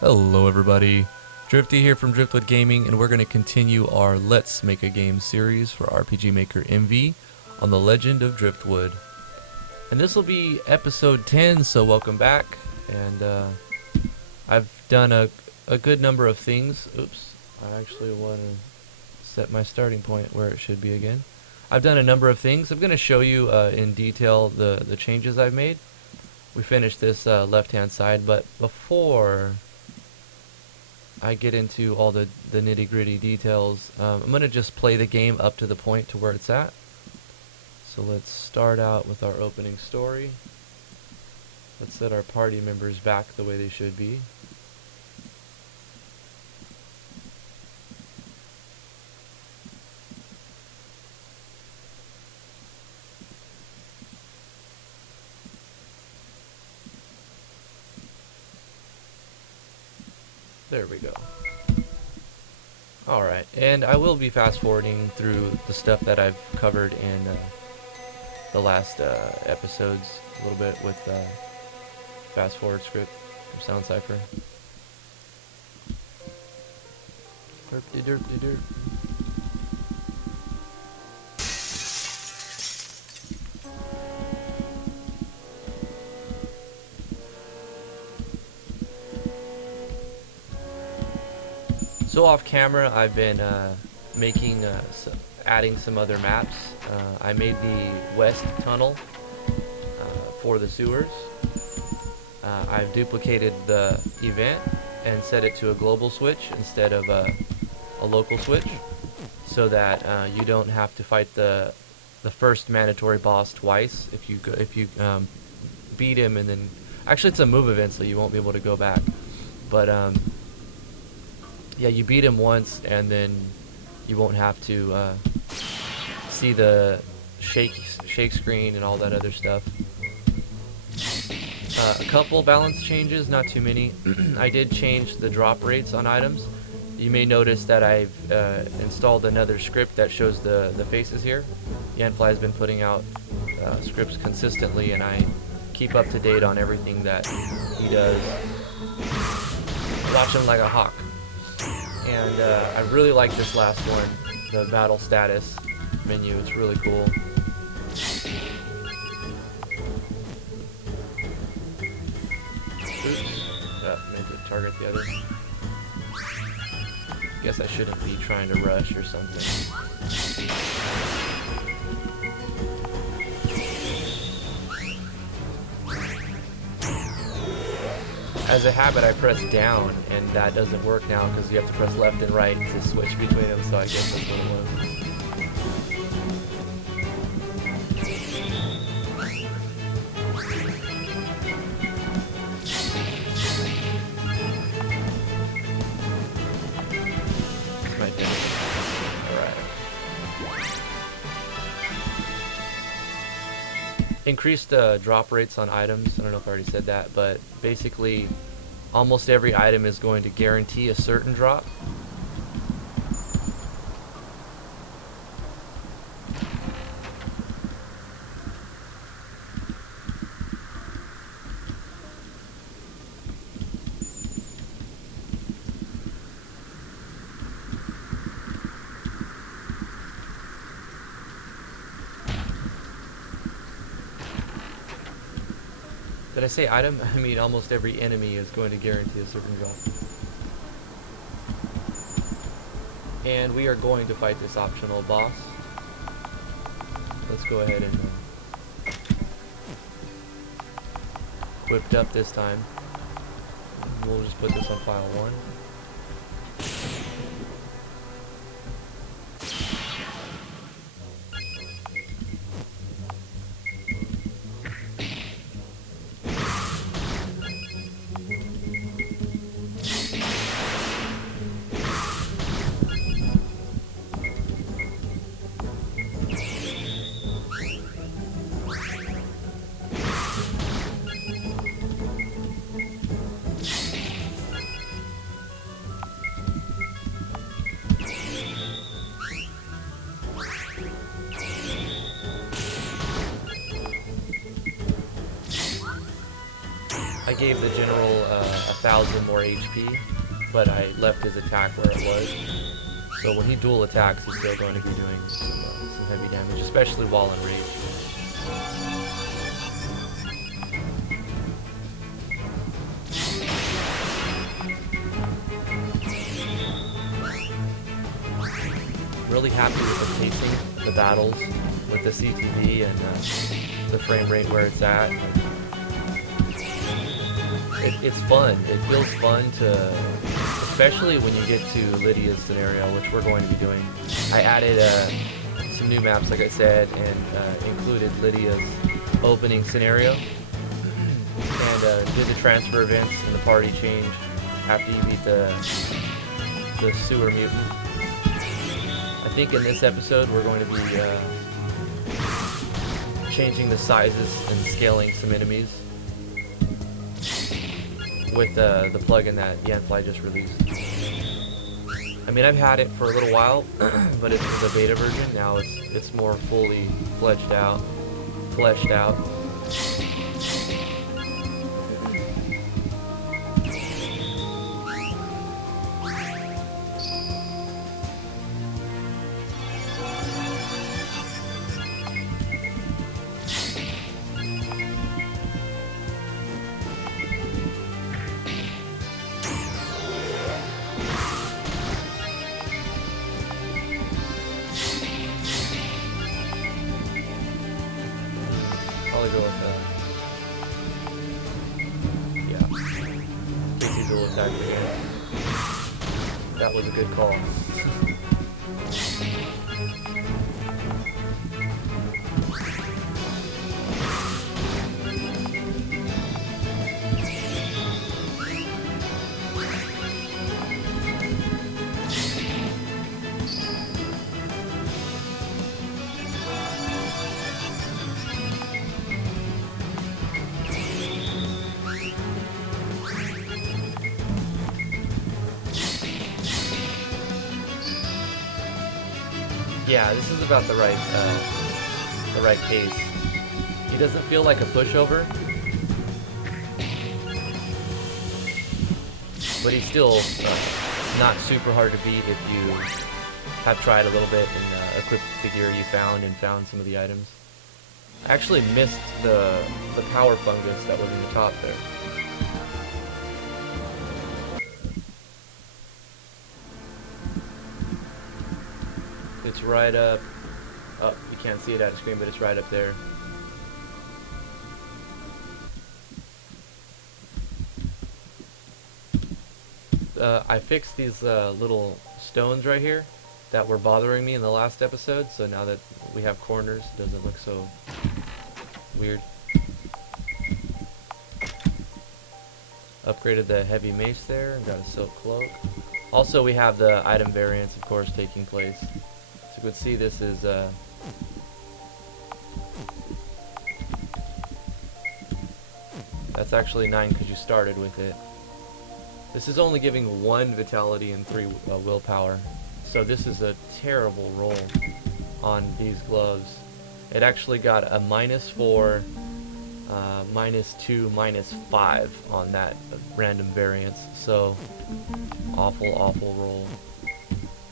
Hello everybody, Drifty here from Driftwood Gaming, and we're going to continue our Let's Make a Game series for RPG Maker MV on the Legend of Driftwood. And this will be episode 10, so welcome back. And I've done a good number of things. Oops, I actually want to set my starting point where it should be again. I've done a number of things. I'm going to show you in detail the changes I've made. We finished this left-hand side, but before I get into all the nitty-gritty details, I'm going to just play the game up to the point to where it's at. So let's start out with our opening story. Let's set our party members back the way they should be. There we go. Alright, and I will be fast forwarding through the stuff that I've covered in the last episodes a little bit with fast forward script from Sound Cipher. Derpty derpty derp. So off camera, I've been making, adding some other maps. I made the west tunnel for the sewers. I've duplicated the event and set it to a global switch instead of a local switch, so that you don't have to fight the first mandatory boss twice. If you beat him and then actually it's a move event, so you won't be able to go back. But yeah, you beat him once, and then you won't have to see the shake screen and all that other stuff. A couple balance changes, not too many. I did change the drop rates on items. You may notice that I've installed another script that shows the faces here. Yanfly has been putting out scripts consistently, and I keep up to date on everything that he does. Watch him like a hawk. And I really like this last one, the battle status menu. It's really cool. Oops, meant to target the other. Guess I shouldn't be trying to rush or something. As a habit, I press down, and that doesn't work now because you have to press left and right to switch between them, so I guess that's what it was. Right there. Alright. Increased drop rates on items. I don't know if I already said that, but basically almost every item is going to guarantee a certain drop. Did I say item? I mean almost every enemy is going to guarantee a certain drop. And we are going to fight this optional boss. Let's go ahead and equipped up this time. We'll just put this on file 1. I gave the general a 1,000 more HP, but I left his attack where it was. So when he dual attacks, he's still going to be doing some heavy damage, especially while in rage. Really happy with the pacing of the battles, with the CTV and the frame rate where it's at. It's fun. It feels fun to, especially when you get to Lydia's scenario, which we're going to be doing. I added some new maps, like I said, and included Lydia's opening scenario, and did the transfer events and the party change after you beat the sewer mutant. I think in this episode we're going to be changing the sizes and scaling some enemies with the plugin that Yanfly just released. I mean, I've had it for a little while, but it's the beta version. Now it's more fully fleshed out. Probably go with yeah. Dual attack again. That was a good call. Yeah, this is about the right pace. He doesn't feel like a pushover, but he's still not super hard to beat if you have tried a little bit and equipped the gear you found and found some of the items. I actually missed the power fungus that was in the top there. It's right up, you can't see it at the screen, but it's right up there. I fixed these little stones right here that were bothering me in the last episode, so now that we have corners, it doesn't look so weird. Upgraded the heavy mace there, and got a silk cloak. Also, we have the item variants, of course, taking place. So you can see this is that's actually 9 because you started with it. This is only giving 1 vitality and 3 willpower, so this is a terrible roll on these gloves. It actually got a -4, -2, -5 on that random variance, so awful roll.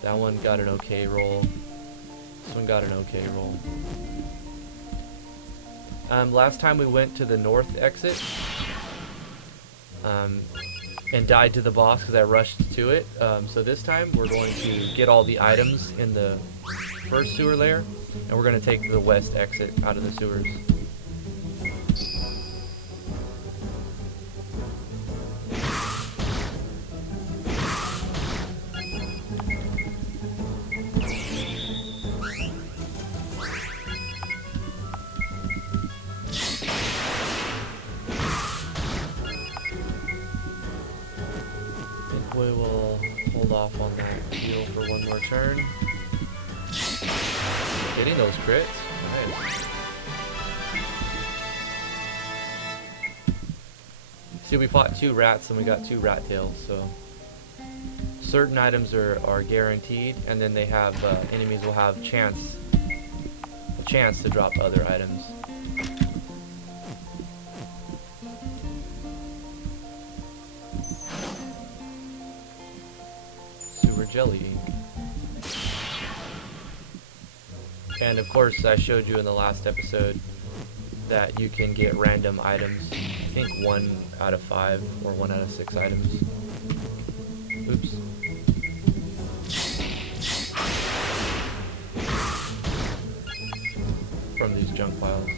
That one got an okay roll. This one got an okay roll. Last time we went to the north exit and died to the boss because I rushed to it. So this time we're going to get all the items in the first sewer layer, and we're going to take the west exit out of the sewers. We will hold off on that heal for one more turn. Getting those crits. Nice. See, we fought 2 rats and we got 2 rat tails, so certain items are guaranteed, and then they have enemies will have a chance to drop other items. jelly ink. And of course, I showed you in the last episode that you can get random items. I think 1 out of 5 or 1 out of 6 items. Oops. From these junk piles.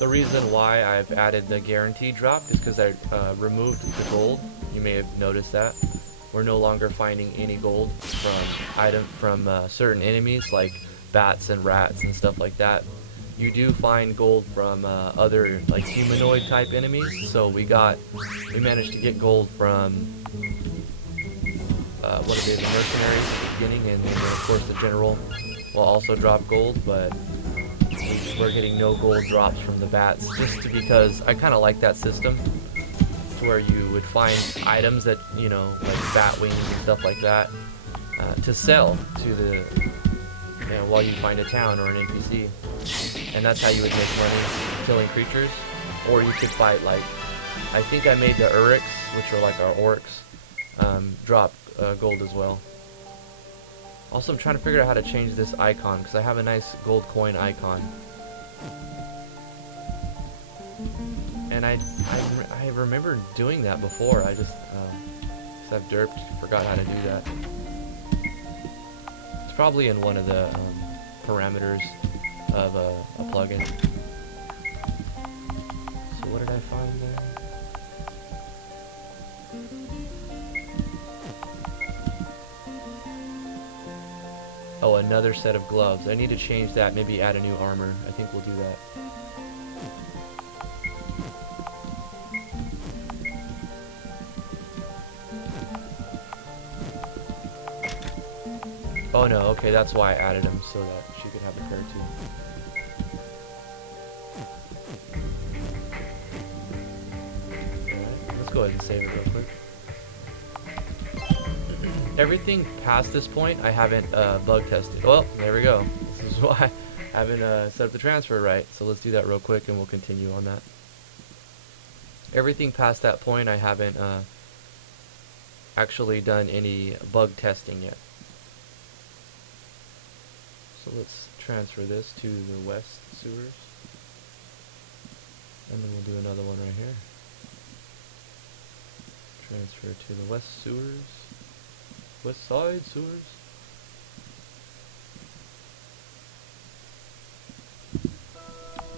The reason why I've added the guarantee drop is because I removed the gold. You may have noticed that. We're no longer finding any gold from certain enemies like bats and rats and stuff like that. You do find gold from other like humanoid type enemies. So we managed to get gold from what are they, the mercenaries at the beginning, and then of course the general will also drop gold, but we're getting no gold drops from the bats just because I kind of like that system to where you would find items that, you know, like bat wings and stuff like that to sell to the, you know, while you find a town or an NPC, and that's how you would make money killing creatures. Or you could fight, like, I think I made the Uryx, which are like our orcs, drop gold as well. Also, I'm trying to figure out how to change this icon because I have a nice gold coin icon. And I remember doing that before. I just, I've derped, forgot how to do that. It's probably in one of the parameters of a plugin. So what did I find there? Oh, another set of gloves. I need to change that, maybe add a new armor. I think we'll do that. Oh no, okay, that's why I added them, so that she could have a pair too. Alright, let's go ahead and save it real quick. Everything past this point I haven't bug tested. Well, there we go. This is why I haven't set up the transfer right. So let's do that real quick and we'll continue on that. Everything past that point I haven't actually done any bug testing yet. So let's transfer this to the west sewers. And then we'll do another one right here. Transfer to the west sewers. West side sewers.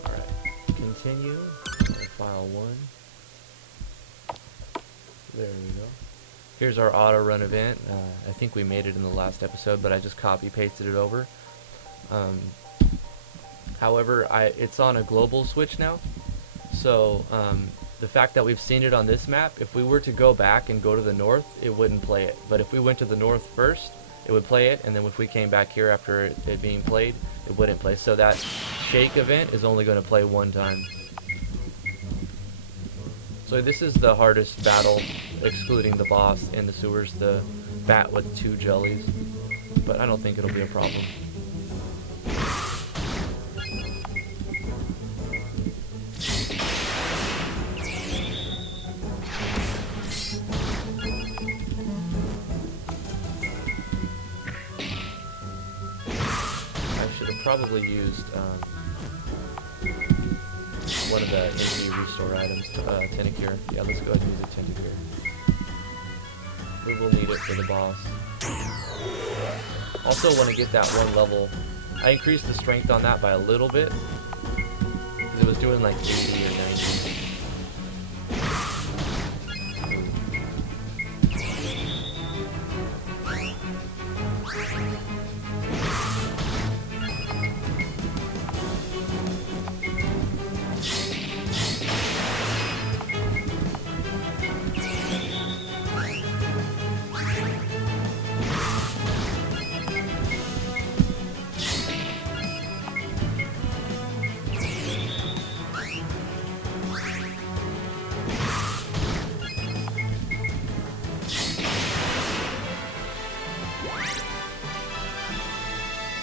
Alright, continue. File 1. There we go. Here's our auto run event. I think we made it in the last episode, but I just copy pasted it over. However, it's on a global switch now. So the fact that we've seen it on this map, if we were to go back and go to the north, it wouldn't play it. But if we went to the north first, it would play it, and then if we came back here after it being played, it wouldn't play. So that shake event is only going to play one time. So this is the hardest battle, excluding the boss in the sewers, the bat with 2 jellies. But I don't think it'll be a problem. Probably used one of the enemy restore items, Tentacure. Yeah, let's go ahead and use a Tentacure. We will need it for the boss. Also want to get that 1 level. I increased the strength on that by a little bit, because it was doing like 80 or 90.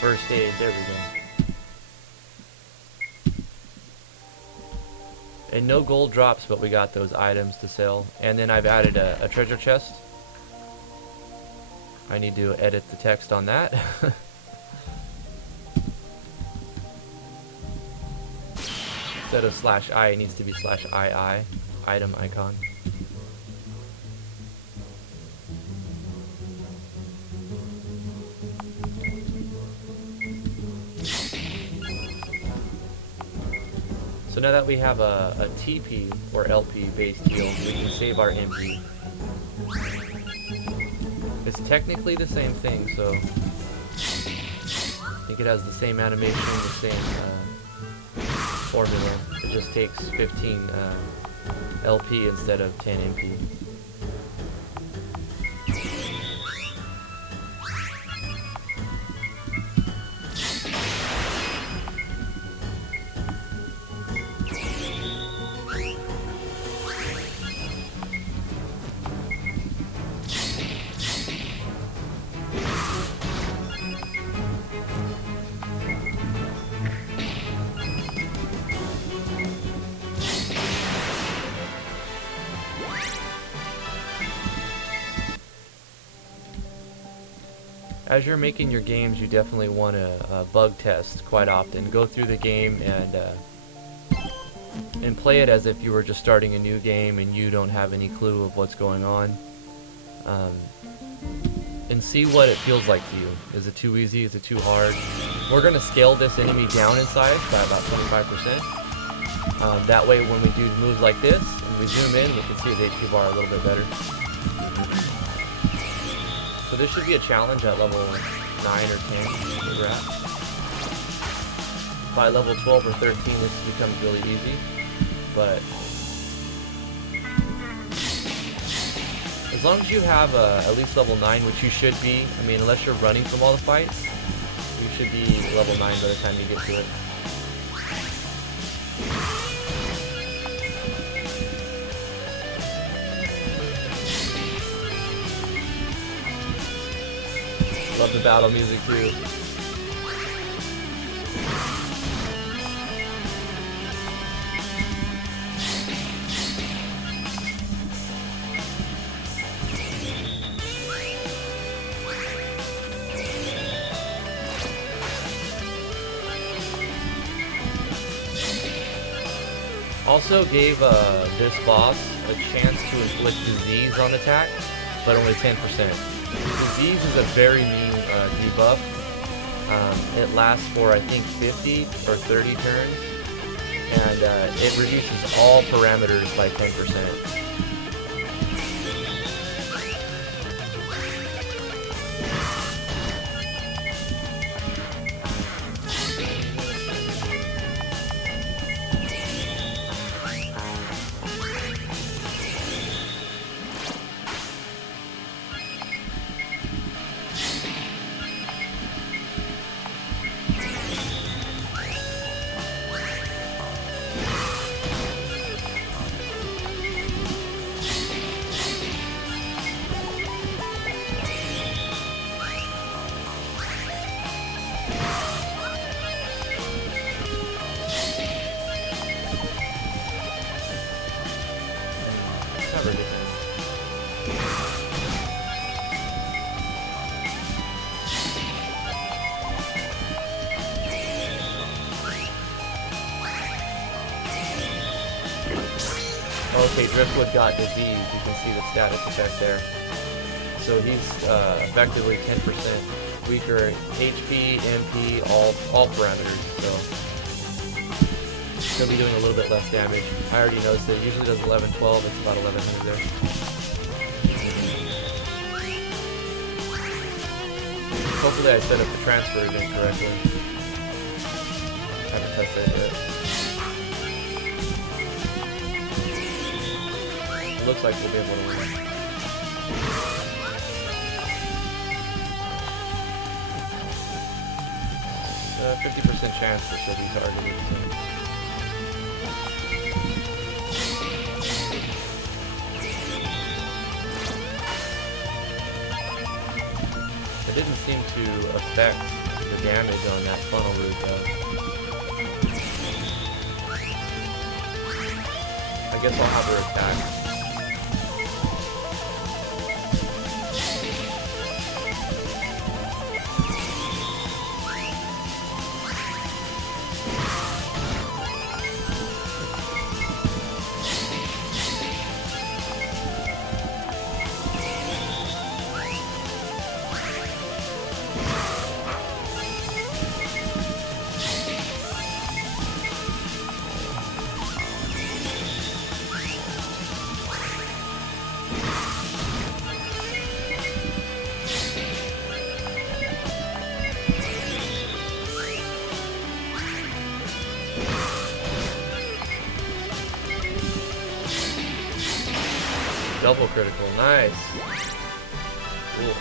First aid, there we go. And no gold drops, but we got those items to sell. And then I've added a treasure chest. I need to edit the text on that. Instead of /I, it needs to be /II, item icon. So now that we have a TP or LP based heal, we can save our MP. It's technically the same thing, so I think it has the same animation, the same formula. It just takes 15 LP instead of 10 MP. As you're making your games, you definitely want to bug test quite often. Go through the game and play it as if you were just starting a new game and you don't have any clue of what's going on. And see what it feels like to you. Is it too easy? Is it too hard? We're going to scale this enemy down in size by about 25%. That way when we do moves like this and we zoom in, we can see his HP bar a little bit better. So this should be a challenge at level 9 or 10 where we're at. By level 12 or 13 this becomes really easy, but as long as you have at least level 9, which you should be, I mean unless you're running from all the fights, you should be level 9 by the time you get to it. Love the battle music too. Also gave this boss a chance to inflict disease on attack, but only 10%. Disease is a very mean debuff. It lasts for I think 50 or 30 turns, and it reduces all parameters by 10%. Okay, Driftwood got disease. You can see the status effect there. So he's effectively 10% weaker HP, MP, all parameters. So he'll be doing a little bit less damage. I already noticed it usually does 11, 12. It's about 1100 there. Hopefully I set up the transfer event correctly. Haven't tested it yet. Looks like we'll be able to win. 50% chance that she'll be targeted. So. It didn't seem to affect the damage on that funnel route though. I guess I'll have her attack. Double critical, nice. Cool.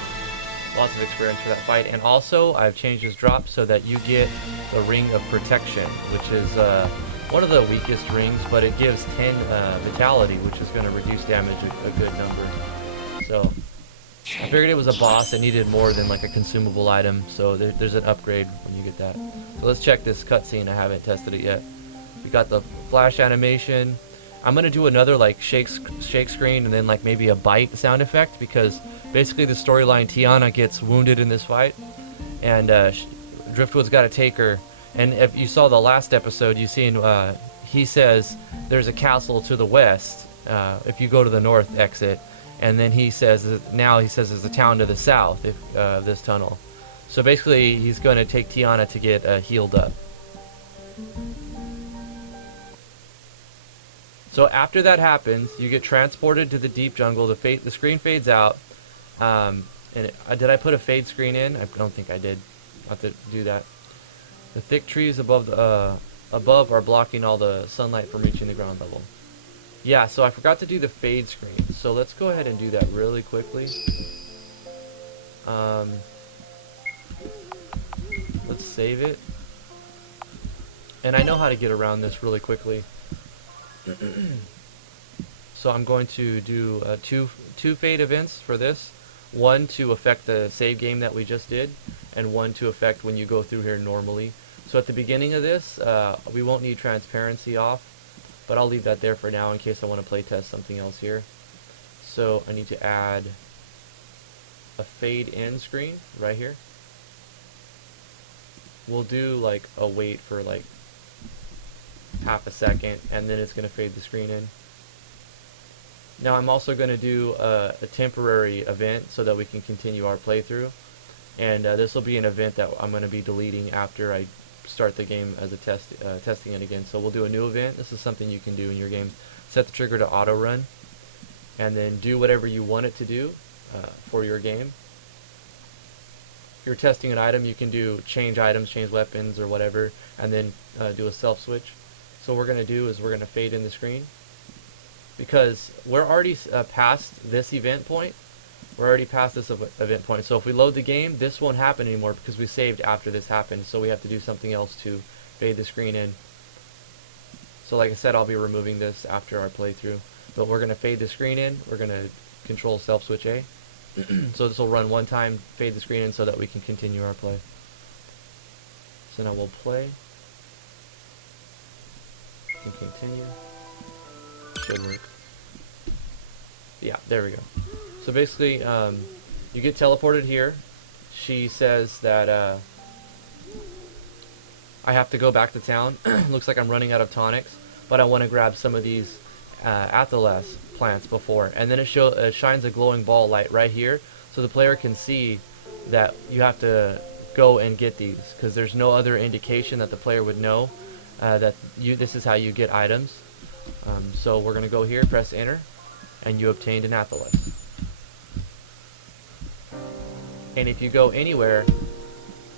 Lots of experience for that fight. And also, I've changed his drop so that you get the Ring of Protection, which is one of the weakest rings, but it gives 10 vitality, which is going to reduce damage a good number. So, I figured it was a boss that needed more than like a consumable item, so there's an upgrade when you get that. So let's check this cutscene. I haven't tested it yet. We got the flash animation. I'm gonna do another like shake screen and then like maybe a bite sound effect, because basically the storyline, Tiana gets wounded in this fight, and Driftwood's got to take her. And if you saw the last episode, you seen he says there's a castle to the west if you go to the north exit, and then he says there's a town to the south if this tunnel. So basically he's going to take Tiana to get healed up. So after that happens, you get transported to the deep jungle. The screen fades out. Did I put a fade screen in? I don't think I did. I'll have to do that. The thick trees above are blocking all the sunlight from reaching the ground level. Yeah, so I forgot to do the fade screen. So let's go ahead and do that really quickly. Let's save it. And I know how to get around this really quickly. So I'm going to do two fade events for this. One to affect the save game that we just did, and one to affect when you go through here normally. So at the beginning of this, we won't need transparency off, but I'll leave that there for now in case I want to play test something else here. So I need to add a fade in screen right here. We'll do like a wait for like half a second, and then it's going to fade the screen in. Now I'm also going to do a temporary event so that we can continue our playthrough, and this will be an event that I'm going to be deleting after I start the game as a testing it again. So we'll do a new event. This is something you can do in your game. Set the trigger to auto run, and then do whatever you want it to do for your game. If you're testing an item, you can do change items, change weapons, or whatever, and then do a self switch. So what we're going to do is we're going to fade in the screen, because we're already past this event point. We're already past this event point. So if we load the game, this won't happen anymore because we saved after this happened. So we have to do something else to fade the screen in. So like I said, I'll be removing this after our playthrough. But we're going to fade the screen in. We're going to control self switch A. So this will run one time, fade the screen in so that we can continue our play. So now we'll play. And continue. Should work. Yeah, there we go. So basically, you get teleported here. She says that I have to go back to town. Looks like I'm running out of tonics, but I want to grab some of these Athelas plants before. And then it shines a glowing ball light right here, so the player can see that you have to go and get these, because there's no other indication that the player would know that this is how you get items. So we're going to go here, press enter, and you obtained an Athelas. And if you go anywhere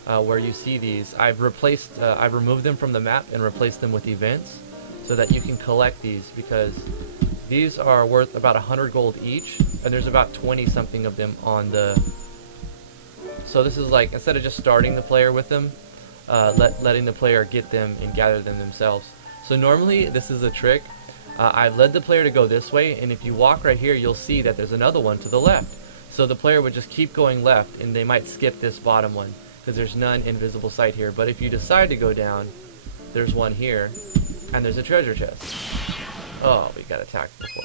where you see these, I've removed them from the map and replaced them with events so that you can collect these, because these are worth about 100 gold each, and there's about 20 something of them on the... So this is like, instead of just starting the player with them, letting the player get them and gather them themselves. So normally this is a trick. I've led the player to go this way, and if you walk right here, you'll see that there's another one to the left. So the player would just keep going left, and they might skip this bottom one. because there's none invisible sight here. But if you decide to go down, there's one here, and there's a treasure chest. Oh, we got attacked before.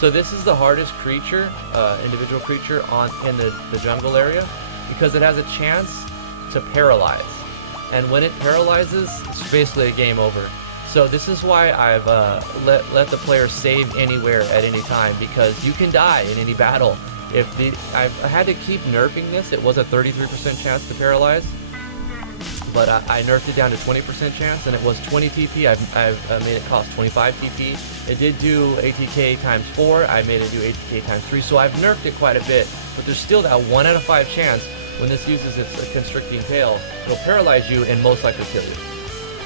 So this is the hardest creature, individual creature in the jungle area, because it has a chance to paralyze. And when it paralyzes, it's basically a game over. So this is why I've let the player save anywhere at any time, because you can die in any battle. I had to keep nerfing this. It was a 33% chance to paralyze, but I nerfed it down to 20% chance, and it was 20 TP. I've made it cost 25 TP. It did do ATK times 4. I made it do ATK times 3. So I've nerfed it quite a bit, but there's still that 1 out of 5 chance when this uses its constricting tail, it'll paralyze you and most likely kill you.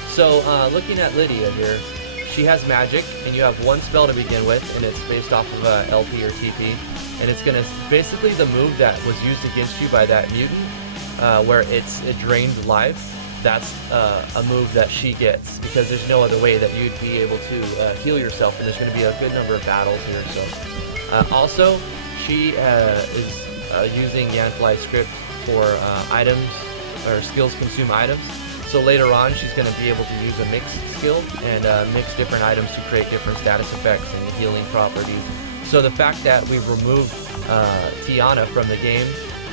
So looking at Lydia here, she has magic, and you have one spell to begin with, and it's based off of LP or TP, and it's gonna basically the move that was used against you by that mutant, where it drains life. That's a move that she gets, because there's no other way that you'd be able to heal yourself, and there's going to be a good number of battles here. So also, she is using Yanfly script for items or skills consume items. So later on, she's going to be able to use a mix skill and mix different items to create different status effects and healing properties. So the fact that we've removed Tiana from the game,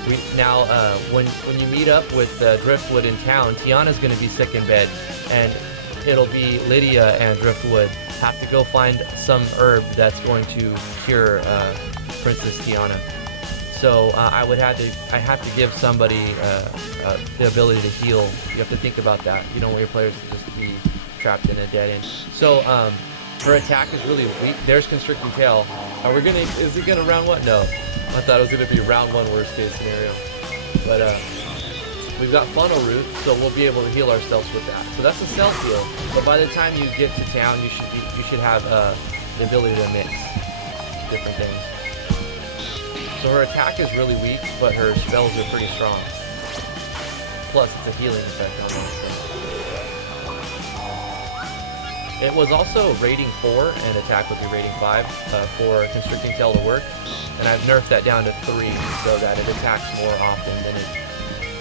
we now when you meet up with Driftwood in town, Tiana's going to be sick in bed, and it'll be Lydia and Driftwood have to go find some herb that's going to cure Princess Tiana. So I have to give somebody the ability to heal. You have to think about that. You don't want your players to just be trapped in a dead end. So her attack is really weak. There's Constricting Tail. Is it gonna round one? No. I thought it was gonna be round one worst case scenario. But we've got Funnel Root, so we'll be able to heal ourselves with that. So that's a self heal. But by the time you get to town, you should have the ability to mix different things. So her attack is really weak, but her spells are pretty strong. Plus, it's a healing effect on them. It was also rating 4, and attack would be rating 5 for Constricting Tail to work. And I've nerfed that down to 3 so that it attacks more often than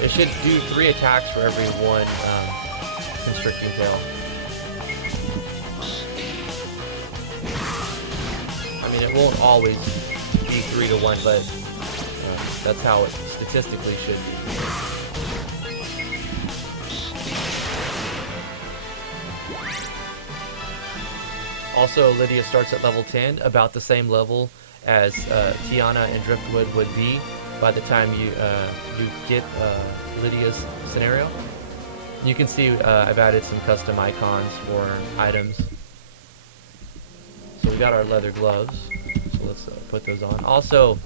it should do 3 attacks for every 1 Constricting Tail. I mean, it won't always be 3 to 1, but that's how it statistically should be. Also, Lydia starts at level 10, about the same level as Tiana and Driftwood would be by the time you get Lydia's scenario. You can see I've added some custom icons for items. So we got our leather gloves. So let's put those on. Also,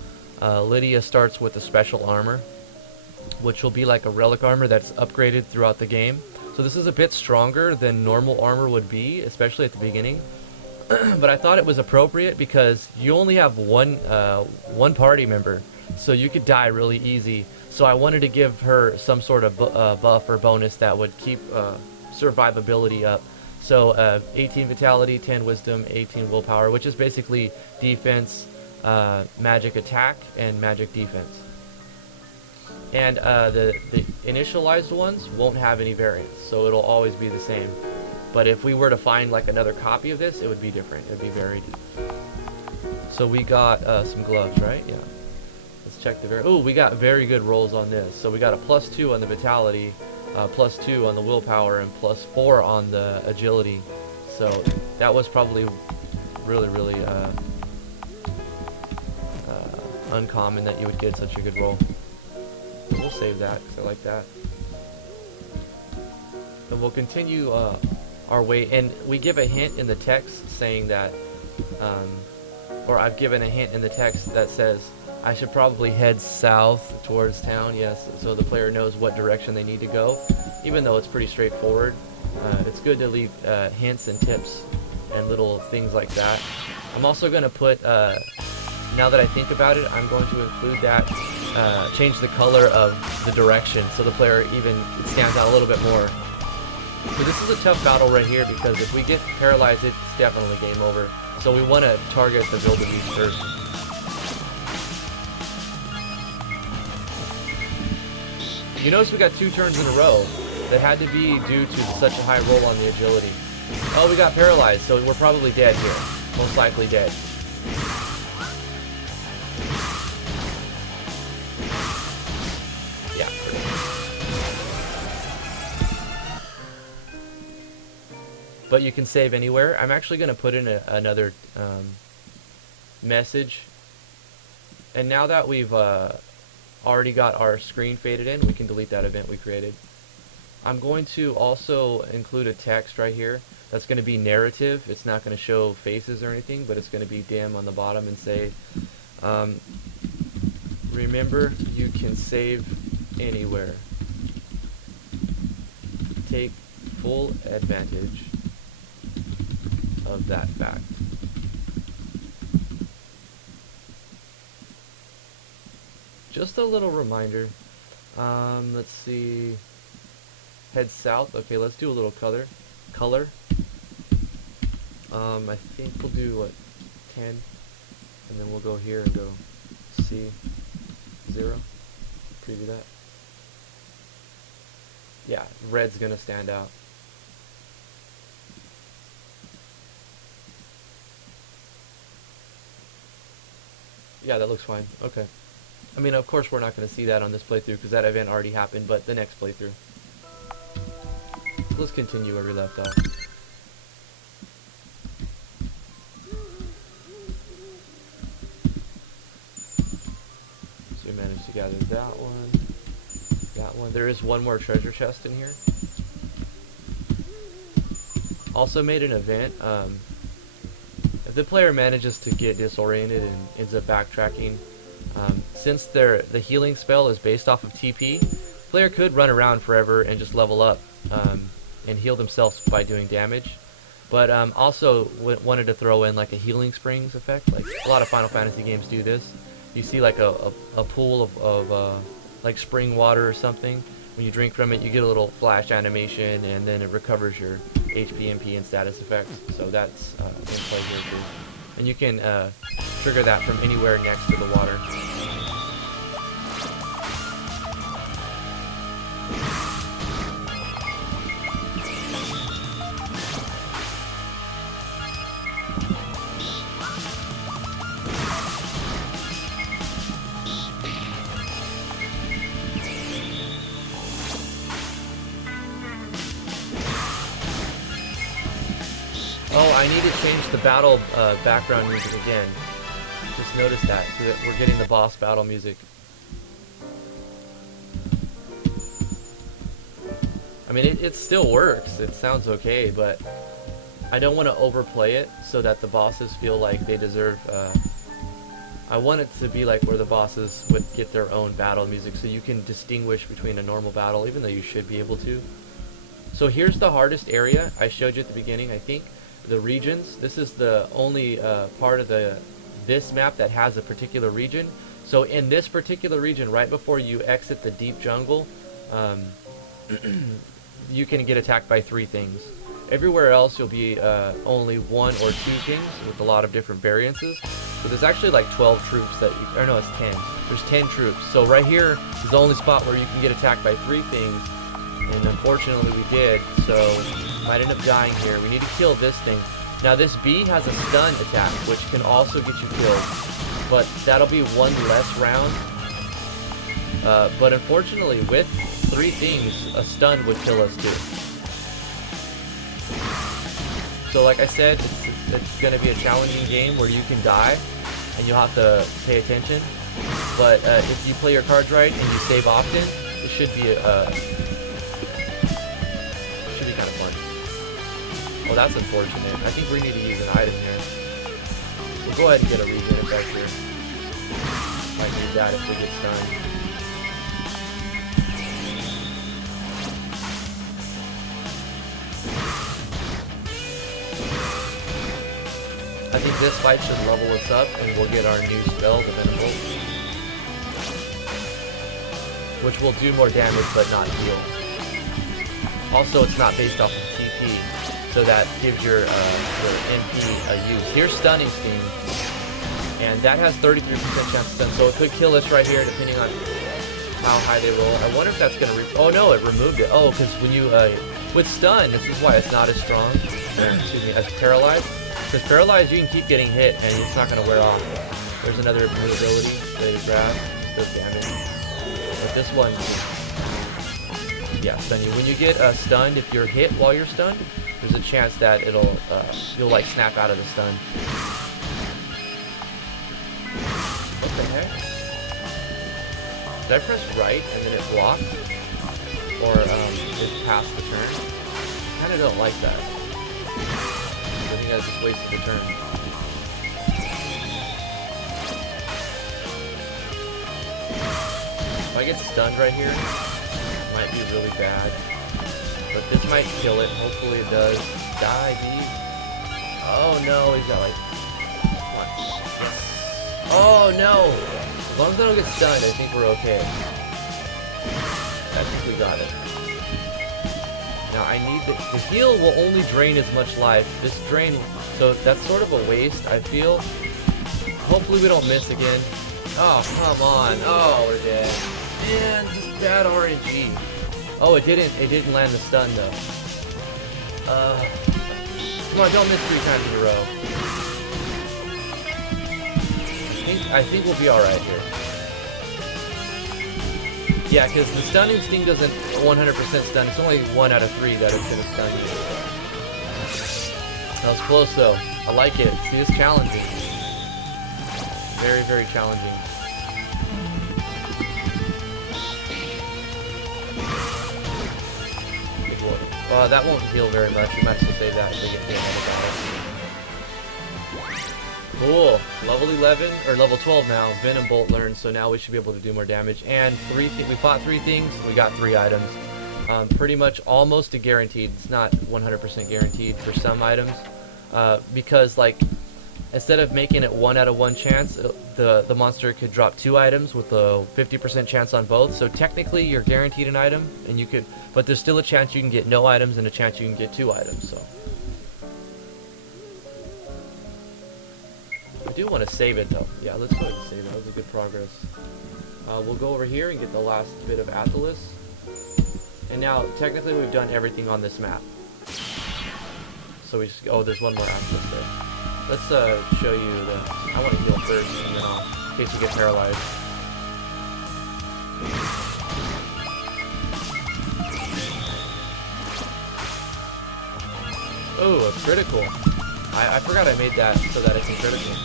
Lydia starts with a special armor, which will be like a relic armor that's upgraded throughout the game. So this is a bit stronger than normal armor would be, especially at the beginning. But I thought it was appropriate because you only have one party member, so you could die really easy. So I wanted to give her some sort of buff or bonus that would keep survivability up. So 18 vitality, 10 wisdom, 18 willpower, which is basically defense, magic attack, and magic defense. And the initialized ones won't have any variance, so it'll always be the same. But if we were to find like another copy of this, it would be different. It would be varied. So we got some gloves, right? Yeah. Let's check the we got very good rolls on this. So we got a +2 on the vitality, +2 on the willpower, and +4 on the agility. So that was probably really uncommon that you would get such a good roll. We'll save that because I like that. And we'll continue our way, and we give a hint in the text saying that, or I've given a hint in the text that says I should probably head south towards town, yes, so the player knows what direction they need to go, even though it's pretty straightforward. It's good to leave hints and tips and little things like that. I'm also going to put, now that I think about it, I'm going to include that, change the color of the direction so the player it stands out a little bit more. So this is a tough battle right here because if we get paralyzed, it's definitely game over. So we want to target the wildebeest first. You notice we got 2 turns in a row. That had to be due to such a high roll on the agility. Oh, we got paralyzed, so we're probably dead here. Most likely dead. Yeah. But you can save anywhere. I'm actually going to put in another message. And now that we've already got our screen faded in, we can delete that event we created. I'm going to also include a text right here that's going to be narrative. It's not going to show faces or anything, but it's going to be dim on the bottom and say, remember, you can save anywhere. Take full advantage of that fact. Just a little reminder. Let's see. Head south. Okay, let's do a little color. I think we'll do what, 10, and then we'll go here and go C 0. Preview that. Yeah, red's gonna stand out. Yeah, that looks fine. Okay. I mean, of course we're not going to see that on this playthrough because that event already happened, but the next playthrough. Let's continue where we left off. So we managed to gather that one. That one. There is one more treasure chest in here. Also made an event. If the player manages to get disoriented and ends up backtracking, since the healing spell is based off of TP, player could run around forever and just level up and heal themselves by doing damage. But also wanted to throw in like a healing springs effect. Like a lot of Final Fantasy games do this. You see like a pool of like spring water or something. When you drink from it, you get a little flash animation, and then it recovers your HP, MP, and status effects. So that's in play here too. And you can trigger that from anywhere next to the water. Oh, I need to change the battle background music again. Just noticed that, so that we're getting the boss battle music. I mean, it still works. It sounds okay, but I don't want to overplay it so that the bosses feel like they deserve... I want it to be like where the bosses would get their own battle music, so you can distinguish between a normal battle, even though you should be able to. So here's the hardest area I showed you at the beginning, I think. The regions. This is the only part of this map that has a particular region. So in this particular region, right before you exit the deep jungle, you can get attacked by 3 things. Everywhere else you'll be only 1 or 2 things with a lot of different variances. So there's actually like 12 troops that you, or no, it's 10. There's 10 troops. So right here is the only spot where you can get attacked by 3 things. And unfortunately we did, so might end up dying here. We need to kill this thing. Now this bee has a stun attack, which can also get you killed, but that'll be 1 less round. But unfortunately, with 3 things, a stun would kill us too. So like I said, it's going to be a challenging game where you can die, and you'll have to pay attention. But if you play your cards right and you save often, it should be kind of fun. Well, that's unfortunate. I think we need to use an item here. We'll go ahead and get a regen effect here. Might need that if we get stunned. I think this fight should level us up and we'll get our new spell, the Venomable, which will do more damage but not heal. Also, it's not based off of TP, so that gives your MP a use. Here's Stunning Steam, and that has 33% chance to stun, so it could kill us right here depending on how high they roll. I wonder if that's gonna oh no, it removed it. Oh, because when you with stun, this is why it's not as strong. Excuse me, as paralyzed. Because paralyzed, you can keep getting hit and it's not gonna wear off. There's another ability that you grab, does damage. But this one, yeah, stun you. When you get stunned, if you're hit while you're stunned, there's a chance that you'll like snap out of the stun. What the heck? Did I press right and then it blocked? Or it passed the turn? I kinda don't like that. I think I just wasted the turn. If I get stunned right here, it might be really bad. But this might kill it. Hopefully it does. Die, B. Oh no, he's got like... Come on. Yes. Oh no! As long as I don't get stunned, I think we're okay. I think we got it. Now I need the heal will only drain as much life. This drain, so that's sort of a waste, I feel. Hopefully we don't miss again. Oh, come on. Oh, we're dead. Man, just bad RNG. Oh, it didn't land the stun though. Come on, don't miss 3 times in a row. I think we'll be alright here. Yeah, because the stunning sting doesn't 100% stun. It's only 1 out of 3 that it's gonna stun you. That was close though. I like it. See, it's challenging. Very, very challenging. That won't heal very much. We might still save that if they get to another battle. Cool. Level 11, or level 12 now. Venom Bolt learned, so now we should be able to do more damage. And we fought 3 things. We got 3 items. Pretty much almost a guaranteed. It's not 100% guaranteed for some items. Because, like, instead of making it 1 out of 1 chance, the monster could drop 2 items with a 50% chance on both. So technically, you're guaranteed an item, and you could, but there's still a chance you can get no items and a chance you can get 2 items. So I do want to save it though. Yeah, let's go ahead and save it. That was a good progress. We'll go over here and get the last bit of Athalas. And now, technically, we've done everything on this map. So we just, oh, there's one more Athalas there. Let's show you the, I want to heal first, and then in case you get paralyzed. Oh, a critical. I forgot I made that so that it's a critical.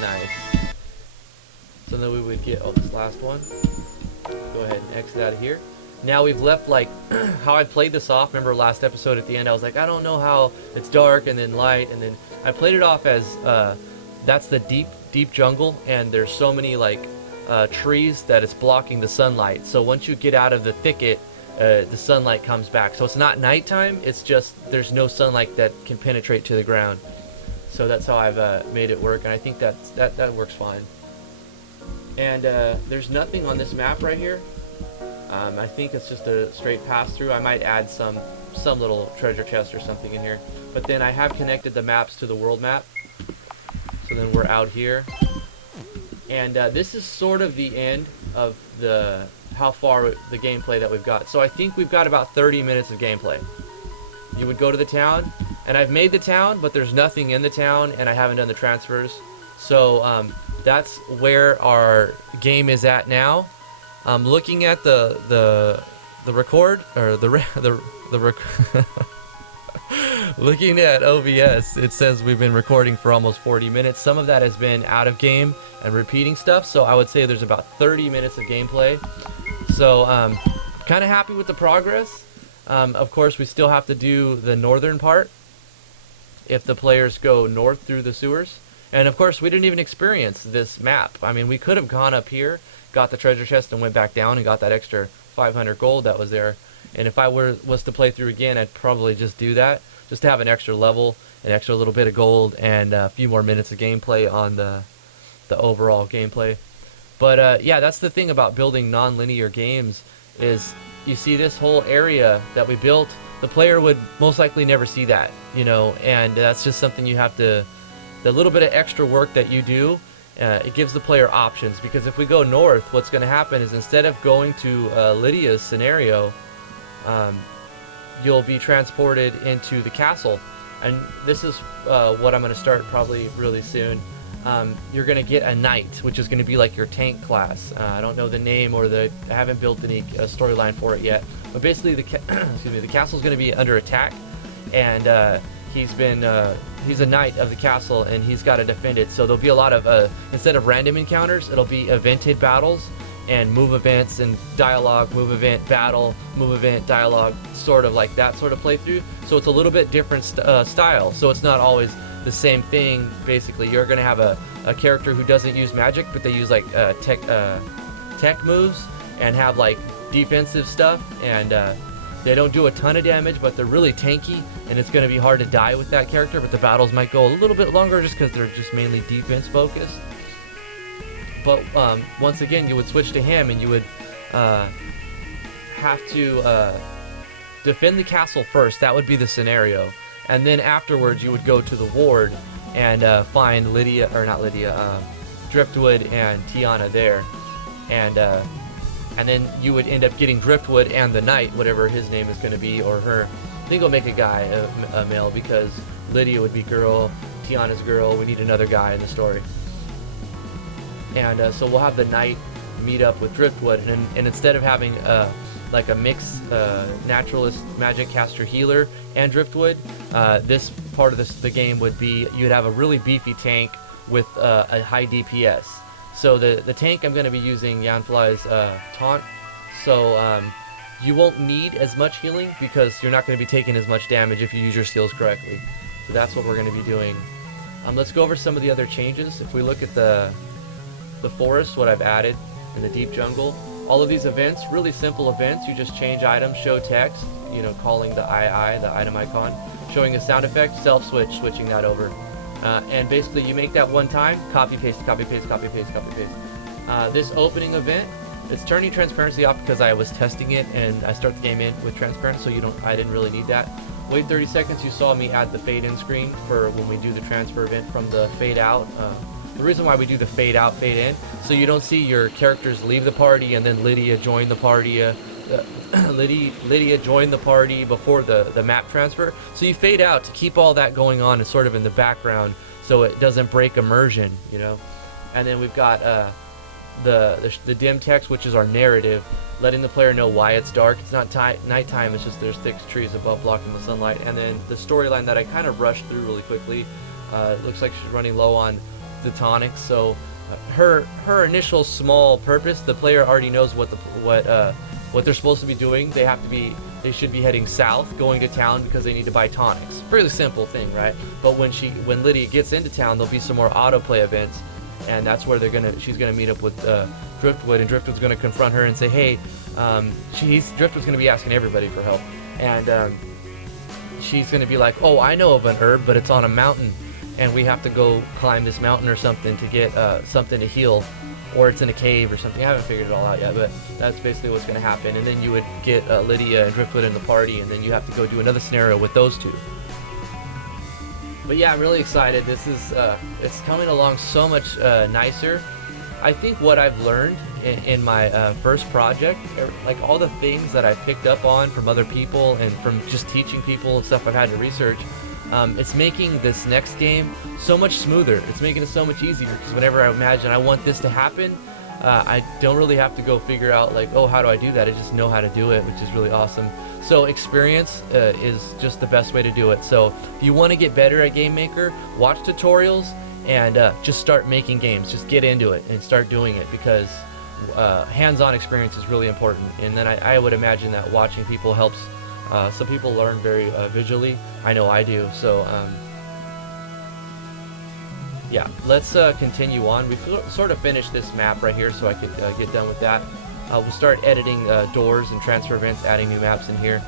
Nice. So then we would get, oh, this last one. Go ahead and exit out of here. Now we've left, like, how I played this off. Remember last episode at the end, I was like, I don't know how it's dark and then light, and then I played it off as, that's the deep jungle, and there's so many, like, trees that it's blocking the sunlight. So once you get out of the thicket, the sunlight comes back. So it's not nighttime, it's just there's no sunlight that can penetrate to the ground. So that's how I've made it work, and I think that works fine. And there's nothing on this map right here. I think it's just a straight pass-through. I might add some little treasure chest or something in here. But then I have connected the maps to the world map. So then we're out here. And this is sort of the end of how far the gameplay that we've got. So I think we've got about 30 minutes of gameplay. You would go to the town, and I've made the town, but there's nothing in the town, and I haven't done the transfers. So that's where our game is at now. Looking at the record, or looking at OBS, it says we've been recording for almost 40 minutes. Some of that has been out of game and repeating stuff, so I would say there's about 30 minutes of gameplay. So kind of happy with the progress. Of course, we still have to do the northern part if the players go north through the sewers. And of course, we didn't even experience this map. I mean, we could have gone up here, got the treasure chest, and went back down and got that extra 500 gold that was there. And if I was to play through again, I'd probably just do that, just to have an extra level, an extra little bit of gold, and a few more minutes of gameplay on the overall gameplay. But yeah, that's the thing about building non-linear games, is you see this whole area that we built, the player would most likely never see that, you know, and that's just something you have to, the little bit of extra work that you do, it gives the player options. Because if we go north, what's going to happen is instead of going to Lydia's scenario, you'll be transported into the castle. And this is what I'm going to start probably really soon. You're going to get a knight, which is going to be like your tank class. I don't know the name, or I haven't built any storyline for it yet. But basically, excuse me, the castle's going to be under attack, and he's a knight of the castle, and he's got to defend it. So there'll be a lot of instead of random encounters, it'll be evented battles and move events and dialogue, move event, battle, move event, dialogue, sort of like that sort of playthrough. So it's a little bit different style. So it's not always the same thing. Basically, you're going to have a character who doesn't use magic, but they use like tech moves and have like defensive stuff, and they don't do a ton of damage, but they're really tanky, and it's going to be hard to die with that character. But the battles might go a little bit longer just because they're just mainly defense focused. But once again, you would switch to him, and you would have to defend the castle first. That would be the scenario. And then afterwards, you would go to the ward and find Lydia, or not Lydia, Driftwood and Tiana there. And then you would end up getting Driftwood and the knight, whatever his name is going to be, or her. I think we'll make a guy a male, because Lydia would be girl, Tiana's girl. We need another guy in the story. And so we'll have the knight meet up with Driftwood, and instead of having like a mixed naturalist, magic caster, healer, and Driftwood, this part of the game would be you'd have a really beefy tank with a high DPS. So the tank, I'm going to be using Yanfly's taunt, so you won't need as much healing because you're not going to be taking as much damage if you use your skills correctly. So that's what we're going to be doing. Let's go over some of the other changes. If we look at the forest, what I've added in the deep jungle, all of these events, really simple events. You just change items, show text, you know, calling the the item icon, showing a sound effect, self-switch, switching that over. And basically you make that one time, copy paste, copy paste, copy paste, copy paste. This opening event, it's turning transparency off because I was testing it and I start the game in with transparency, so I didn't really need that. Wait 30 seconds, you saw me add the fade in screen for when we do the transfer event from the fade out. The reason why we do the fade out, fade in, so you don't see your characters leave the party and then Lydia join the party. Lydia joined the party before the map transfer, so you fade out to keep all that going on and sort of in the background so it doesn't break immersion, you know. And then we've got the dim text, which is our narrative, letting the player know why it's dark. It's not nighttime, it's just there's thick trees above blocking the sunlight. And then the storyline that I kind of rushed through really quickly, it looks like she's running low on the tonics, so her initial small purpose, the player already knows what they're supposed to be doing. They should be heading south, going to town because they need to buy tonics. Really simple thing, right? But when Lydia gets into town, there'll be some more autoplay events, and that's where she's gonna meet up with Driftwood, and Driftwood's gonna confront her and say, hey, Driftwood's gonna be asking everybody for help, and she's gonna be like, oh, I know of an herb, but it's on a mountain, and we have to go climb this mountain or something to get something to heal, or it's in a cave or something. I haven't figured it all out yet, but that's basically what's going to happen. And then you would get Lydia and Driftwood in the party, and then you have to go do another scenario with those two. But yeah, I'm really excited. This is it's coming along so much nicer. I think what I've learned in my first project, like all the things that I picked up on from other people and from just teaching people and stuff I've had to research, it's making this next game so much smoother. It's making it so much easier, because whenever I imagine I want this to happen, I don't really have to go figure out like, oh, how do I do that? I just know how to do it, which is really awesome. So experience is just the best way to do it. So if you want to get better at Game Maker, watch tutorials and just start making games. Just get into it and start doing it, because hands-on experience is really important. And then I would imagine that watching people helps. Some people learn very visually. I know I do. So yeah, let's continue on. We've sort of finished this map right here, so I could get done with that. We'll start editing doors and transfer events, adding new maps in here.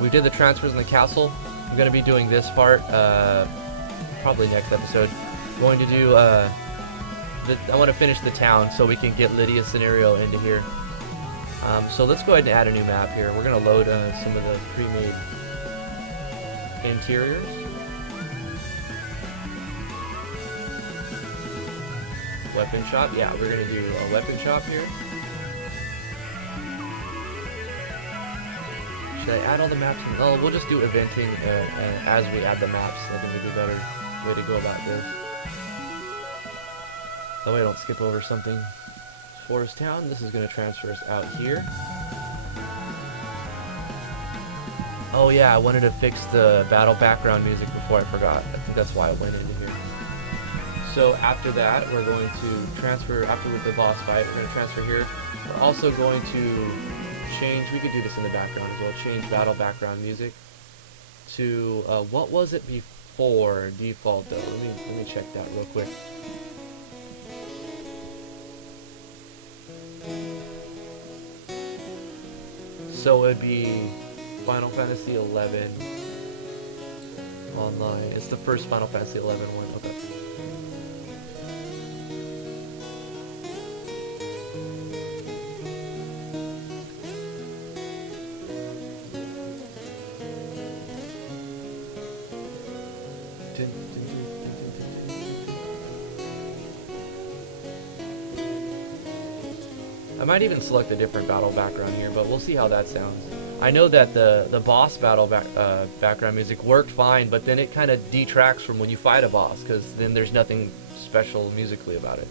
We did the transfers in the castle. I'm going to be doing this part probably next episode. I'm going to do I want to finish the town so we can get Lydia's scenario into here. So let's go ahead and add a new map here. We're going to load some of the pre-made interiors. Weapon shop. Yeah, we're going to do a weapon shop here. Should I add all the maps? Oh, we'll just do eventing as we add the maps. I think it'd be a better way to go about this. That way I don't skip over something. Forest Town. This is going to transfer us out here. Oh yeah, I wanted to fix the battle background music before I forgot. I think that's why I went into here. So after that, we're going to transfer, after with the boss fight, we're going to transfer here. We're also going to change, we could do this in the background as well, change battle background music to, what was it before default though? Let me check that real quick. So it'd be Final Fantasy 11 online. It's the first Final Fantasy 11 one. Okay. I might even select a different battle background here, but we'll see how that sounds. I know that the boss battle background music worked fine, but then it kind of detracts from when you fight a boss, because then there's nothing special musically about it.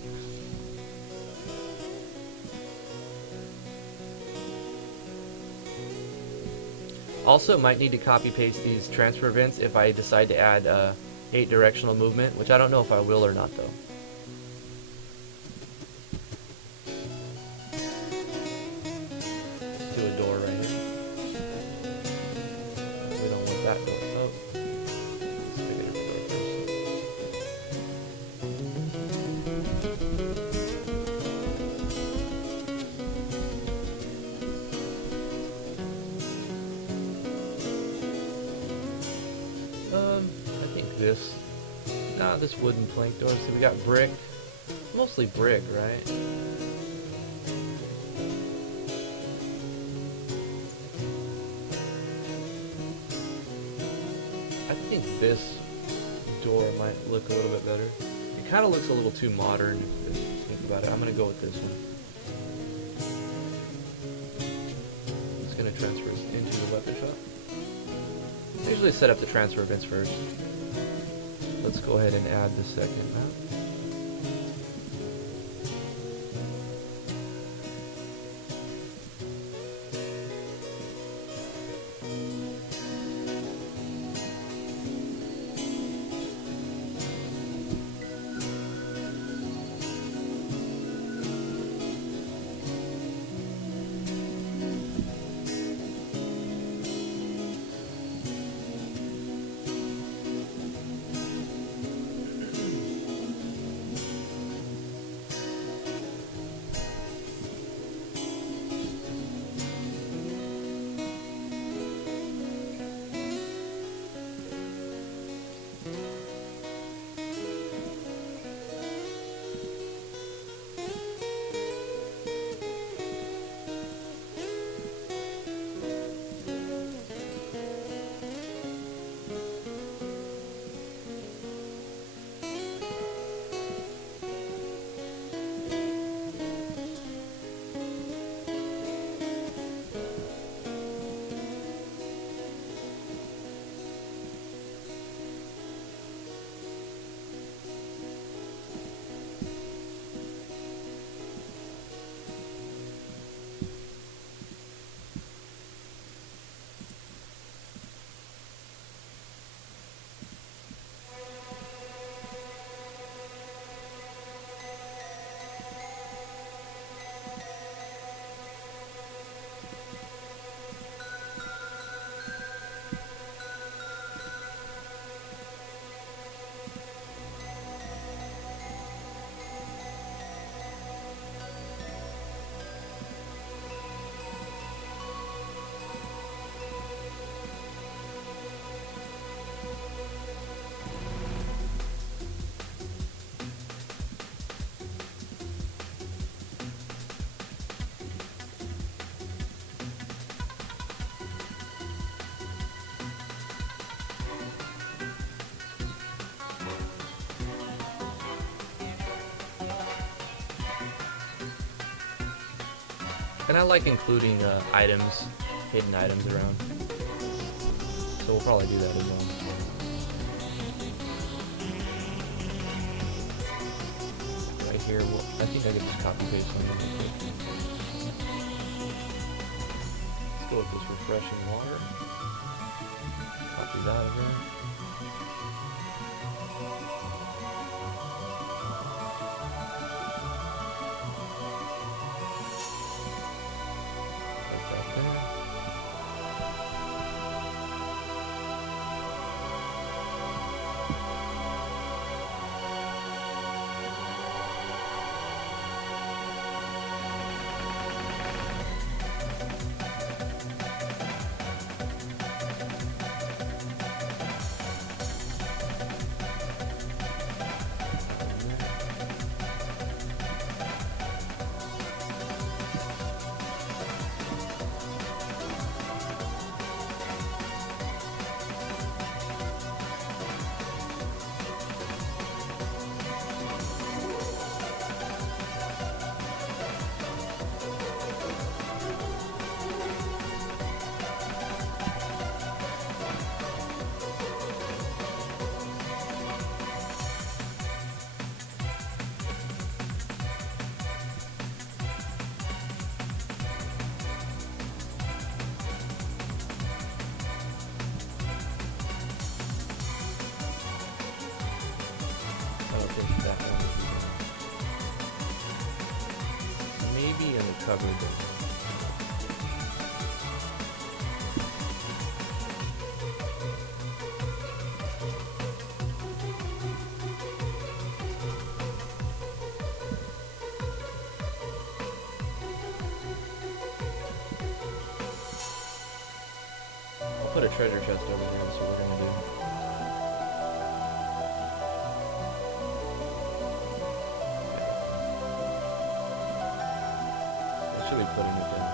Also, might need to copy paste these transfer events if I decide to add 8 directional movement, which I don't know if I will or not though. Do a door right here. We don't want that door. Oh. Let's pick a different door I think this. Nah, this wooden plank door. So we got brick. Mostly brick, right? I think this door might look a little bit better. It kind of looks a little too modern if you think about it. I'm going to go with this one. It's going to transfer us into the weapon shop. I usually set up the transfer events first. Let's go ahead and add the second map. And I like including items, hidden items around. So we'll probably do that as well. Right here, well, I think I can just copy paste something real quick. Let's go with this refreshing water. Copy that again. Maybe in the cupboard. I'll put a treasure chest over here. That's what we're gonna do. Should be putting it down.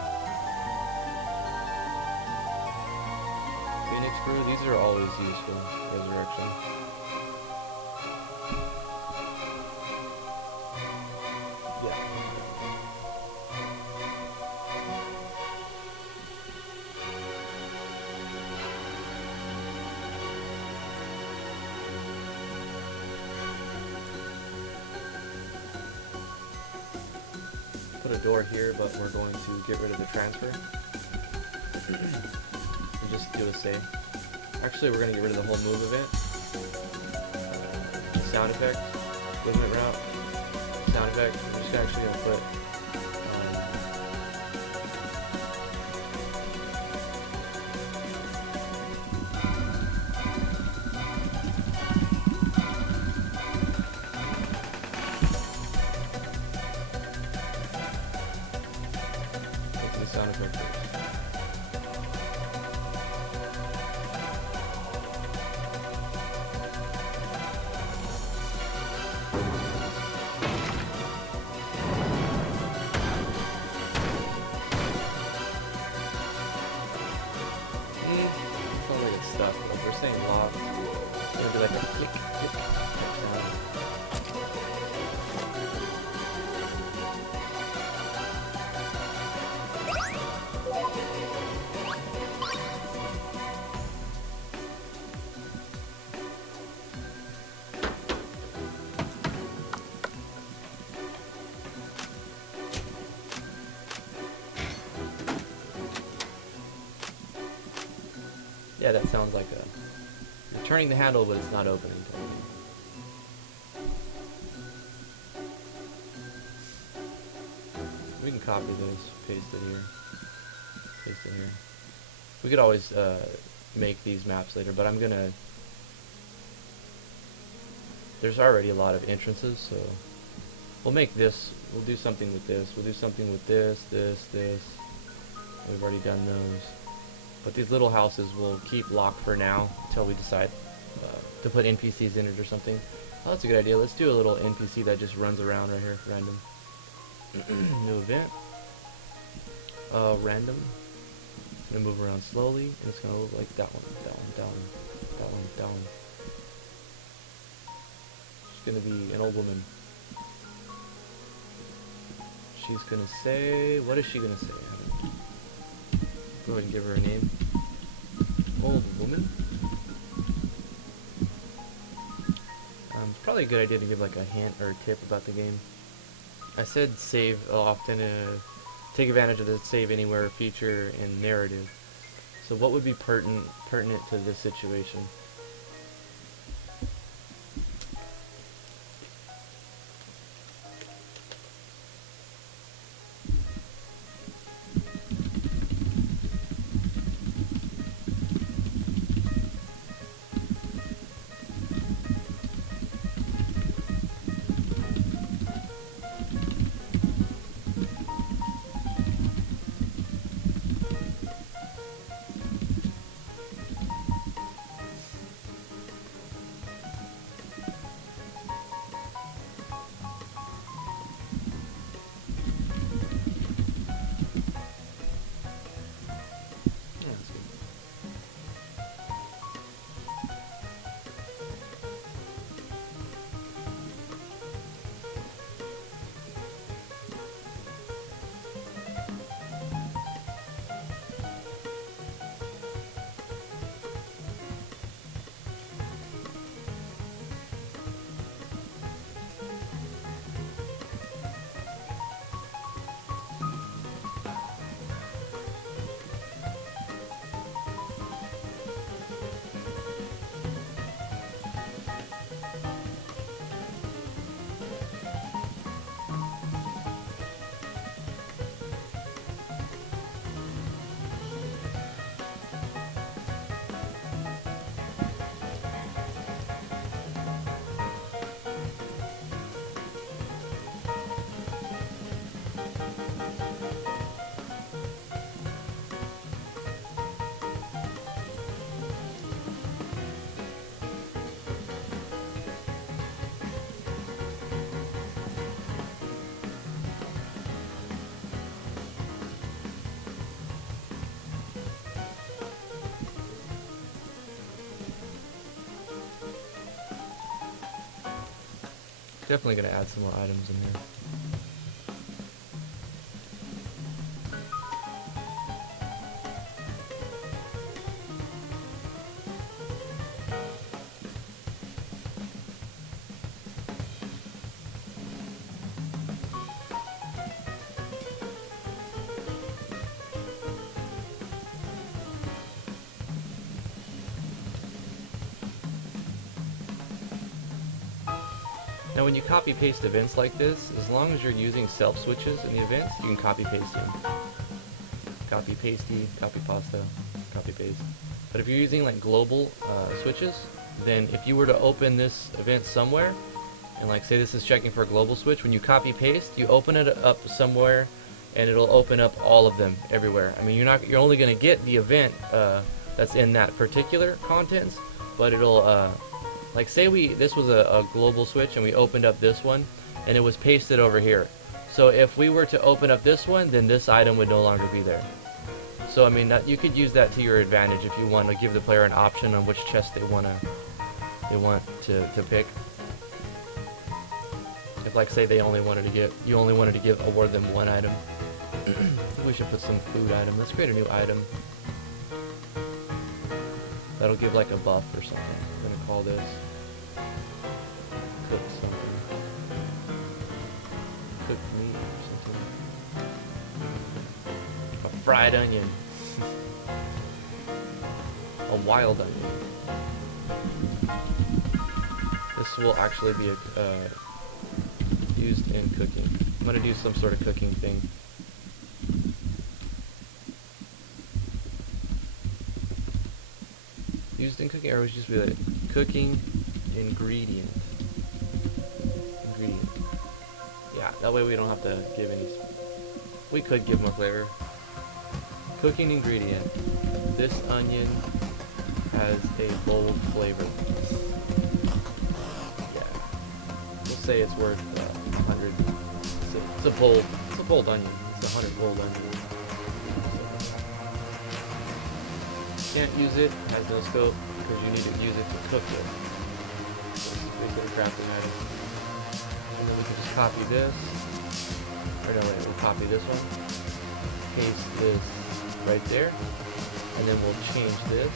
Phoenix brew, these are always useful. Resurrection. Yeah. Put a door here, but we're going to get rid of the transfer and just do a save. Actually, we're going to get rid of the whole move event. Sound effect, movement route, sound effect. We're just actually going to put sound effect first. Sounds like it's stuck. Like we're saying lock. It's gonna be like a click, click sound. Yeah, that sounds like a... You're turning the handle, but it's not opening. We can copy this, paste it here, paste it here. We could always make these maps later, but I'm gonna... There's already a lot of entrances, so... We'll make this, we'll do something with this, we'll do something with this. We've already done those. But these little houses will keep locked for now until we decide to put NPCs in it or something. Oh, that's a good idea. Let's do a little NPC that just runs around right here, random. New event. Random. It's gonna move around slowly, and it's gonna look like that one, that one, that one, that one, that one. She's gonna be an old woman. she's gonna say. What is she gonna say? Go ahead and give her a name. Old woman. It's probably a good idea to give like a hint or a tip about the game. I said save often. Take advantage of the save anywhere feature in narrative. So what would be pertinent to this situation? Definitely gonna add some more items in there. Now when you copy paste events like this, as long as you're using self switches in the events, you can copy paste them. Copy pasty, copy pasta, copy paste. But if you're using like global switches, then if you were to open this event somewhere, and like say this is checking for a global switch, when you copy paste, you open it up somewhere and it'll open up all of them everywhere. I mean, you're only gonna get the event that's in that particular contents, but it'll like say this was a global switch and we opened up this one and it was pasted over here. So if we were to open up this one, then this item would no longer be there. So I mean, you could use that to your advantage if you want to give the player an option on which chest they want to pick. If like say you only wanted to award them one item. I think we should put some food item. Let's create a new item. That'll give like a buff or something. I'm gonna call this cook something. Cooked meat or something. A fried onion. A wild onion. This will actually be used in cooking. I'm gonna do some sort of cooking thing. Used in cooking, or would just be like cooking ingredient. Yeah, that way we don't have to give any. We could give them a flavor. Cooking ingredient. This onion has a bold flavor. Yeah, we'll say it's worth 100. It's a bold onion. It's 100 bold onion. Can't use it, has no scope, because you need to use it to cook it. So basically a crafting item. And then we can just copy this. Or no, wait, we'll copy this one, paste this right there, and then we'll change this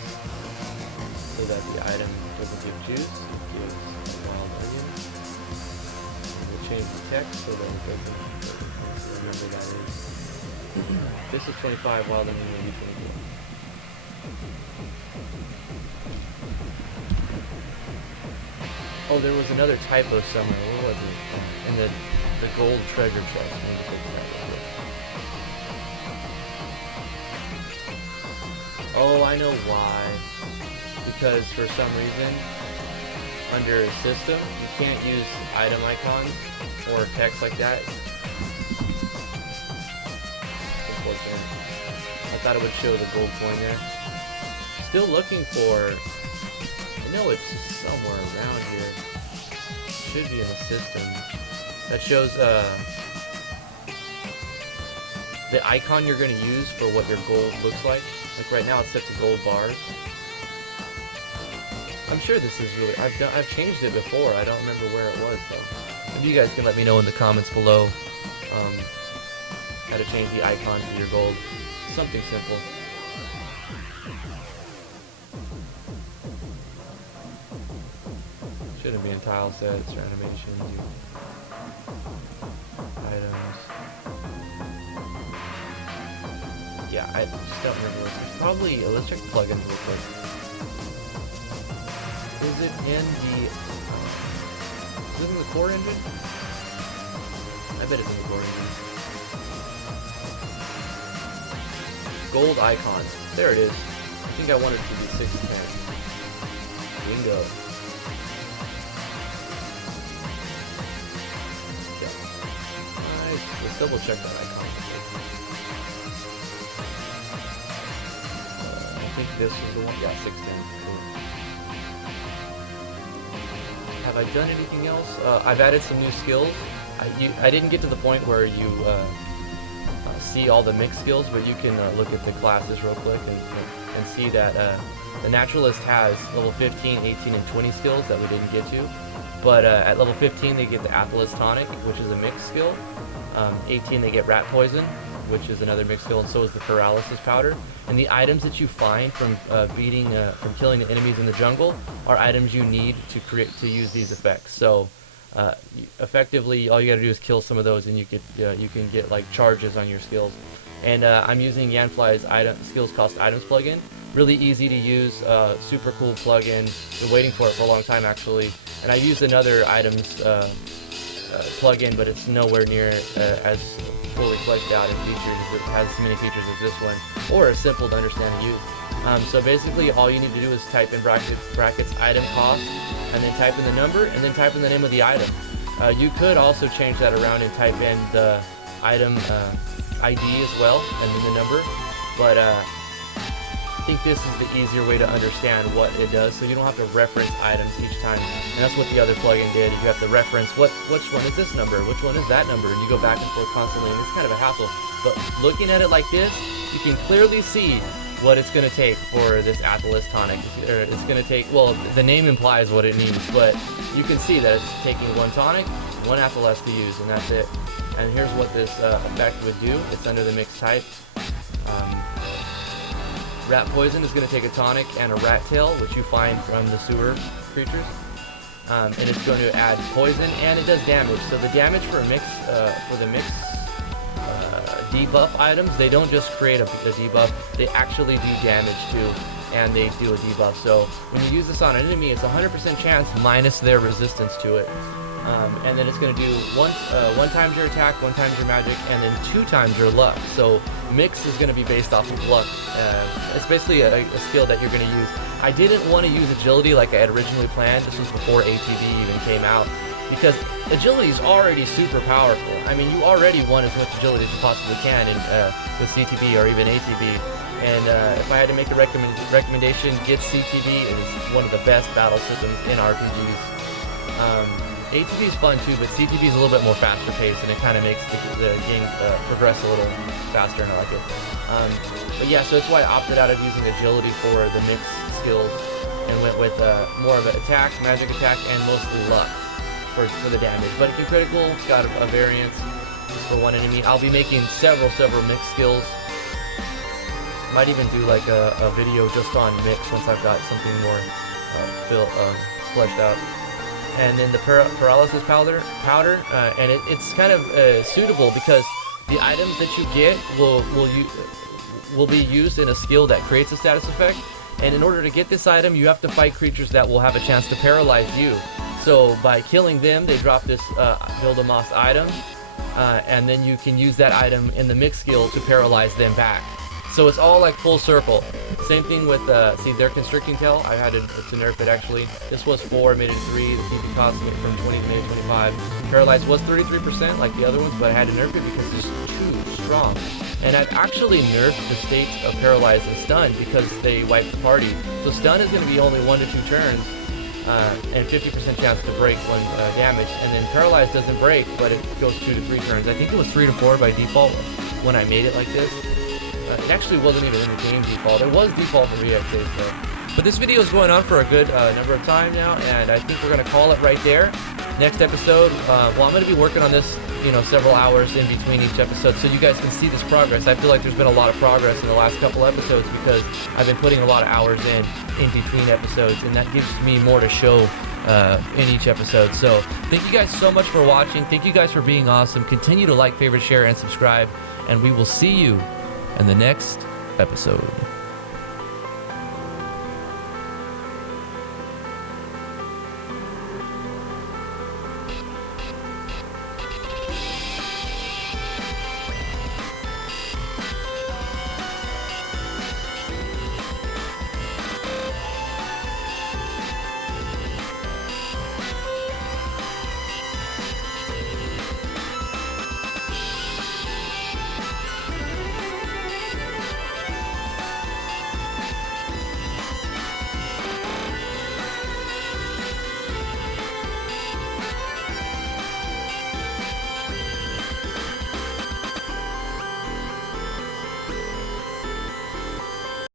so that the item doesn't give juice, it gives wild onion. And we'll change the text so that it doesn't, remember that is, this is 25, wild onion will be 24. Oh, there was another typo somewhere. What was it? In the gold treasure chest. Let me just look that real quick. Oh, I know why. Because for some reason, under system, you can't use item icons or text like that. Unfortunate. I thought it would show the gold coin there. Still looking for. I know it's somewhere around here. Should be in the system. That shows the icon you're going to use for what your gold looks like. Like right now, it's set to gold bars. I'm sure this is really. I've changed it before. I don't remember where it was though. Maybe you guys can let me know in the comments below how to change the icon to your gold. Something simple. Shouldn't be in tile sets or animations. Items. Yeah, I just don't remember. It's probably. Let's check plugins real quick. Is it in the? Is it in the core engine? I bet it's in the core engine. Gold icons. There it is. I think I want it to be 610. Bingo. Let's double check that icon. I think this is the one. Yeah, 610. Cool. Have I done anything else? I've added some new skills. I didn't get to the point where you see all the mixed skills, but you can look at the classes real quick and see that the naturalist has level 15, 18, and 20 skills that we didn't get to. But at level 15, they get the Athelas Tonic, which is a mixed skill. 18 they get rat poison, which is another mixed skill, and so is the paralysis powder. And the items that you find from from killing the enemies in the jungle are items you need to use these effects. So effectively, all you got to do is kill some of those, and you can get like charges on your skills. And I'm using Yanfly's skills cost items plugin. Really easy to use, super cool plugin. Been waiting for it for a long time actually. And I used another items plugin, but it's nowhere near as fully fleshed out in features. It has as many features as this one, or as simple to understand and use. So basically, all you need to do is type in brackets item cost, and then type in the number, and then type in the name of the item. You could also change that around and type in the item ID as well, and then the number. But I think this is the easier way to understand what it does, so you don't have to reference items each time. And that's what the other plugin did. You have to reference which one is this number, which one is that number, and you go back and forth constantly, and it's kind of a hassle. But looking at it like this, you can clearly see what it's going to take for this Athelas Tonic. It's going to take, well, the name implies what it means, but you can see that it's taking one tonic, one Athelas to use, and that's it. And here's what this effect would do. It's under the mix type. Rat poison is going to take a tonic and a rat tail, which you find from the sewer creatures, and it's going to add poison, and it does damage. So the damage for the mix debuff items, they don't just create a debuff; they actually do damage too, and they do a debuff. So when you use this on an enemy, it's 100% chance minus their resistance to it. And then it's going to do one times your attack, one times your magic, and then 2 times your luck. So mix is going to be based off of luck. It's basically a skill that you're going to use. I didn't want to use agility like I had originally planned. This was before ATB even came out, because agility is already super powerful. I mean, you already want as much agility as you possibly can with CTB or even ATB. And if I had to make a recommendation, get CTB. It is one of the best battle systems in RPGs. ATB is fun too, but CTB is a little bit more faster paced, and it kind of makes the game progress a little faster, and I like it. But yeah, so that's why I opted out of using agility for the mixed skills, and went with more of an attack, magic attack, and mostly luck for the damage. But it can critical, it's got a variance. for one enemy. I'll be making several mix skills. Might even do like a video just on mix once I've got something more fleshed out. And then the paralysis powder, and it's kind of suitable because the items that you get will be used in a skill that creates a status effect. And in order to get this item, you have to fight creatures that will have a chance to paralyze you. So by killing them, they drop this Build a Moss item, and then you can use that item in the mix skill to paralyze them back. So it's all like full circle. Same thing with, see, their Constricting Tail. I had to nerf it actually. This was 4, made it 3. The PV cost went from 20 to made it 25. Paralyze was 33% like the other ones, but I had to nerf it because it's too strong. And I've actually nerfed the states of Paralyze and Stun because they wipe the party. So Stun is going to be only 1 to 2 turns, and 50% chance to break when damaged. And then Paralyze doesn't break, but it goes 2 to 3 turns. I think it was 3 to 4 by default when I made it like this. It actually wasn't even in the game default. It was default for EXA, so. But this video is going on for a good number of time now, and I think we're going to call it right there. Next episode, well, I'm going to be working on this, several hours in between each episode, so you guys can see this progress. I feel like there's been a lot of progress in the last couple episodes because I've been putting a lot of hours in between episodes, and that gives me more to show in each episode. So thank you guys so much for watching. Thank you guys for being awesome. Continue to like, favorite, share, and subscribe, and we will see you in the next episode.